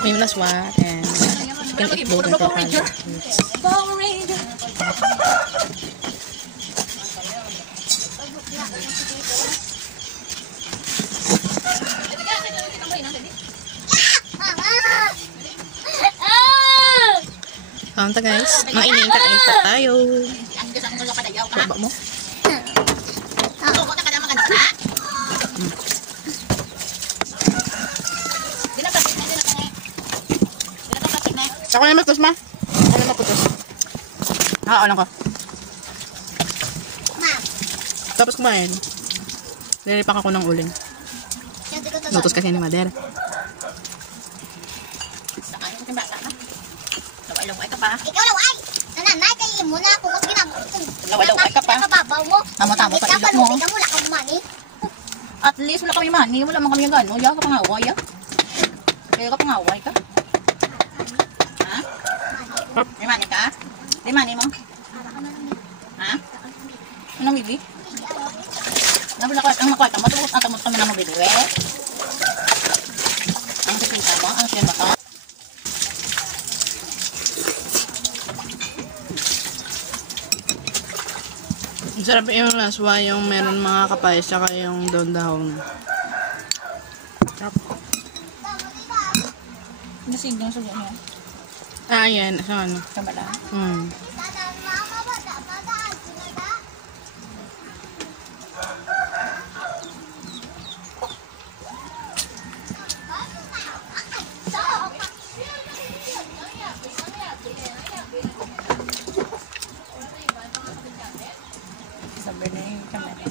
May laswat and chicken itlog and papaya. Power Ranger. Kanta guys, mainin ka tayo. Baba mo. Ako na magputos ma. Ako na magputos. Ano ko? Tapos kumain. Nilipak ako ng uling. Lutos kasi ni Mader. Laway ka pa. Ikaw laway. Nananay kay imo na ako kasi Laway ka pa. Nakababaw mo. Tamo-tamo sa ilok mo. Ikaw wala kang money. At least wala kami mani. Wala man kami yung gano'n. Kaya ka pangaway ah. Kaya ka pangaway ka. Ha? May mani ka? May mani mo? Ha? Anong bibi? Nabula ko at ang makwata mo. Tapos natamot kami na mo bibi. Ang sisita mo. Ang siya mo to. Sarap yung laswa, yung meron mga kapay, saka yung dahon-dahon. Sarap. Nasig yung sugo niya. Yan. Sa ano? Kabala. Sabi na yung kamera.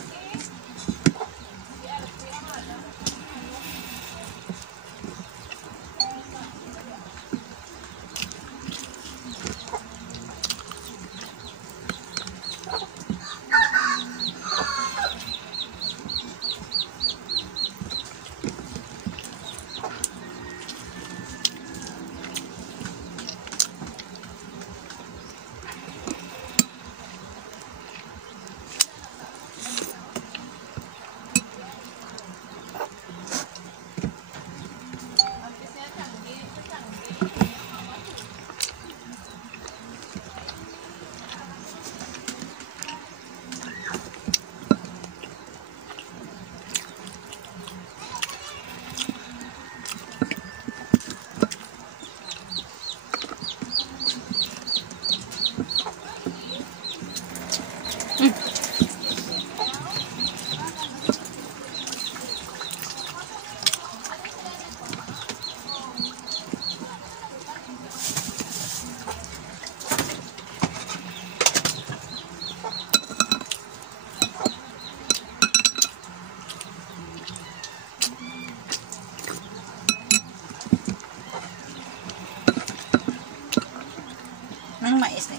Ang mais na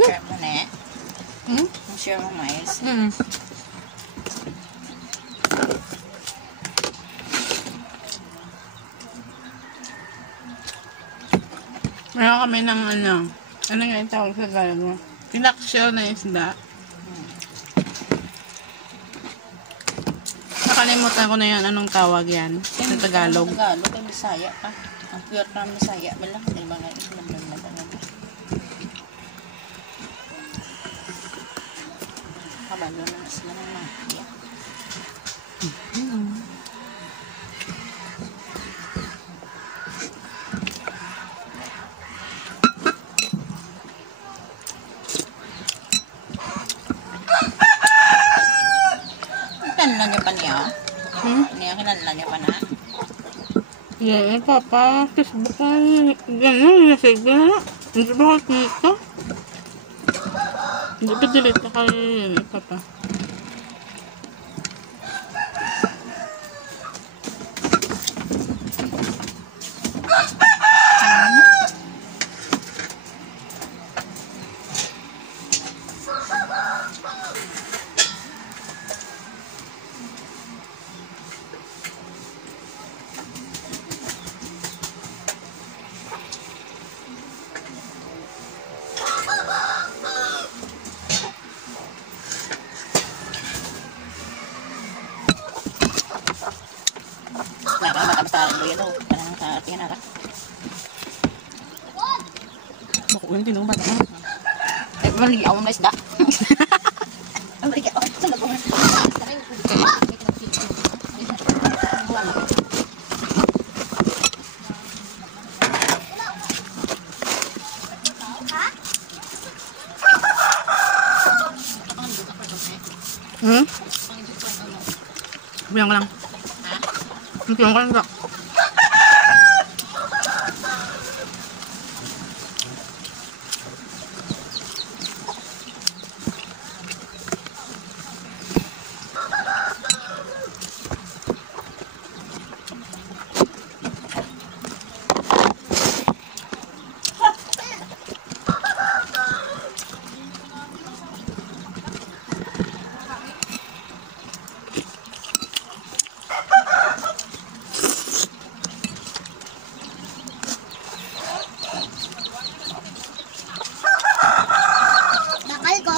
share mo na eh. Ang share mo mais. Meron kami ng ano nga yung tawag sa Tagalog mo? Pinakshell na isda. Nakalimutan ko na yan. Anong tawag yan? Sa Tagalog. Tagalog ay Bisaya ka. Ang pure na Bisaya. Bala, hindi ba nga islam lang na ba? Kabalo na islam ng mafia. Kinala niya pa niya? Kinala niya pa na? Yan, papa. Facebook ka. Ganun, nasave na. Hindi ba ka kita? Hindi ba delete na kayo yun, papa? Sa ano, sa tingin nara. Uy, hindi nung bata. Ay, maligaw ang isda. Ang maligaw. Saan na po? Bilang ka lang. Bilang ka lang ka. Bakal ko.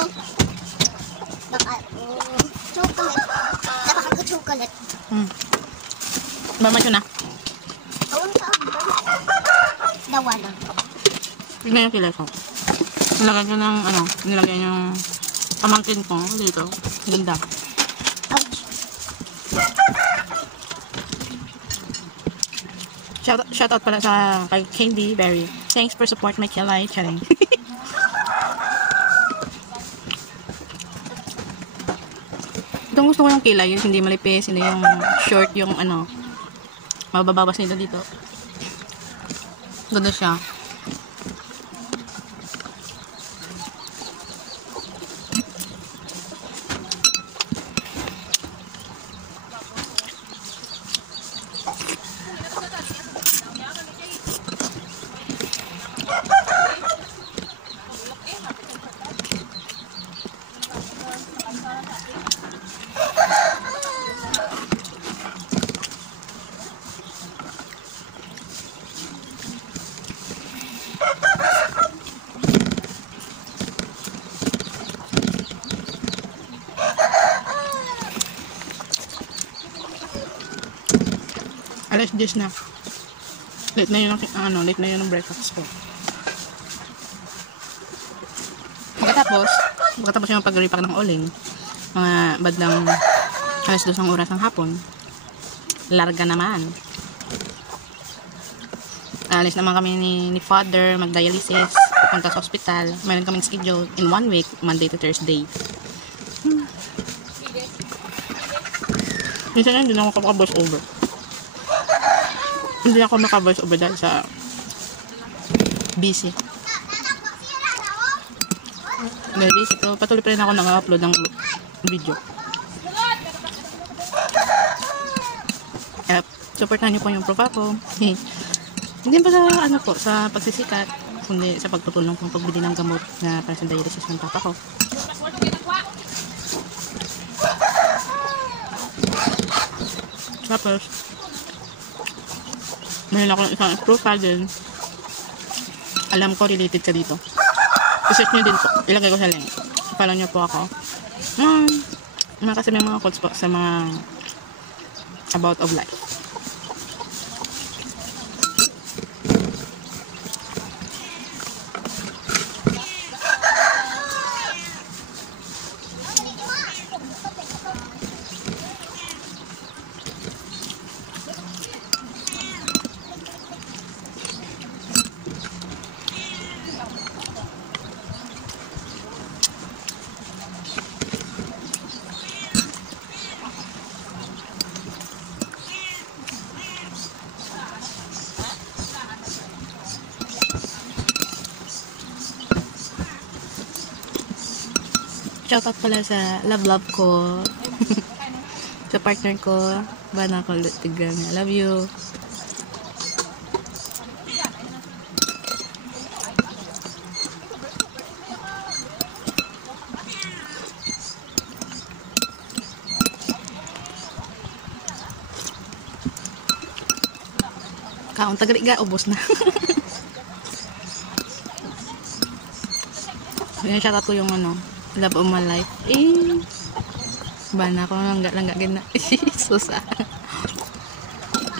Bakal. Chocolate. Napakal ko chocolate. Mamay ko na. Awan ka. Dawa lang. Tignan yung kilay ko. Nilagay ko ng ano, nilagay yung pamangkin ko dito. Ganda. Ouch. Shout out pala sa kay Candy Berry. Thanks for support my kilay. Charing. Itong gusto ko yung kilay, yung hindi malipis, hindi yung short, yung ano, mababawas nito dito. Ganda siya. Alas 10 na. Late na yun ang, late na yun ang breakfast ko. Pagkatapos yung pag-repack ng uling, mga bandang alas 2 ang oras ng hapon, larga naman. Alis naman kami ni father, mag-dialysis, punta sa hospital. Mayroon kaming schedule in 1 week, Monday to Thursday. Minsan na hindi na ako maka-voice over. Hindi ako maka-voice over dahil sa busy. Dahil busy to, patuloy pa rin ako nag-upload ng video. Supportahan niyo po yung profile ko. Hindi pa sa ano po, sa pagsisikat, kundi sa pagtutulong kong pagbili ng gamot na para sa dialysis ng papa ko. Tapos, mayroon ako ng isang profile din. Alam ko, related ka dito. I-search nyo din po. Ilagay ko sa link. Follow nyo po ako. Kasi may mga quotes po sa mga about of life. Shoutout pala sa love ko. Sa partner ko. Bana ko Tigram. I love you. Kaon tagaliga, ubos na. Yan, shoutout ko yung ano, love of my life. Bana ko langga gina. Susa.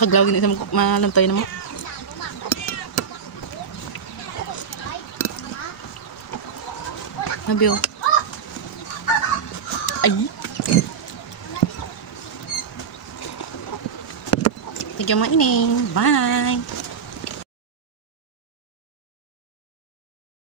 Paglaw gini sa malantoy na mo. Love you. Ay. Thank you, mga ining. Bye.